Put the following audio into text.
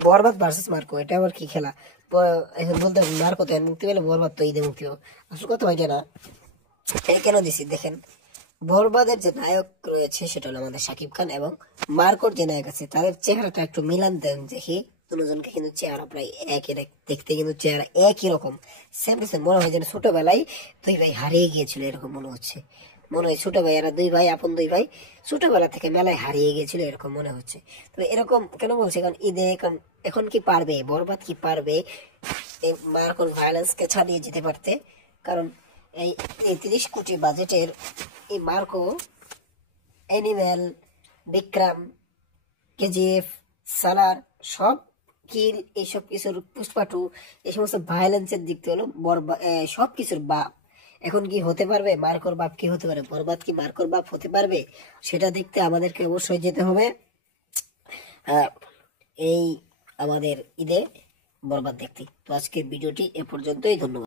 বরবাদ versus Marco, এটা আবার কি খেলা? এখন বলতে মার্কো তো মুক্তি পেলে, বরবাদ তো ঈদে মুক্তি পাবে। আসল কথা ওইটা না। এটা কেন দিছি দেখেন, বরবাদের যে নায়ক রয়েছে সেটা হলো আমাদের শাকিব খান, এবং মার্কোর যে নায়ক আছে তাদের চেহারাটা একটু মিলান দেন দেখি। দুজনকে কিন্তু চেহারা প্রায় একই, দেখতে কিন্তু চেহারা একই রকম, সেম টু সেম। মনে হয় যেন ছোটবেলায় দুই ভাই হারিয়ে গিয়েছিল, এরকম মনে হচ্ছে। মনে হয় ছোট ভাই, এরা দুই ভাই, আপন দুই ভাই ছোটবেলা থেকে মেলায় হারিয়ে গিয়েছিল, এরকম মনে হচ্ছে। তো এরকম কেন বলছি, কারণ ঈদে এখন কি পারবে বরবাদ, কি পারবে এই মার্কোর ভায়োলেন্সকে ছাড়িয়ে যেতে পারতে? কারণ এই 30 কোটি বাজেটের এই মার্কো, অ্যানিমেল, বিক্রম, কেজিএফ, সালার, সব কিল, এইসব কিছুর পুষ্পাটু, এই সমস্ত ভায়োলেন্সের দিক থেকে হলো সব কিছুর বাপ। এখন কি হতে পারবে মার্কোর বাপ? কি হতে পারে বরবাদ? কি মার্কোর বাপ হতে পারবে? সেটা দেখতে আমাদেরকে অবশ্যই যেতে হবে এই আমাদের ঈদে বরবাদ দেখতে। তো আজকের ভিডিওটি এ পর্যন্তই, ধন্যবাদ।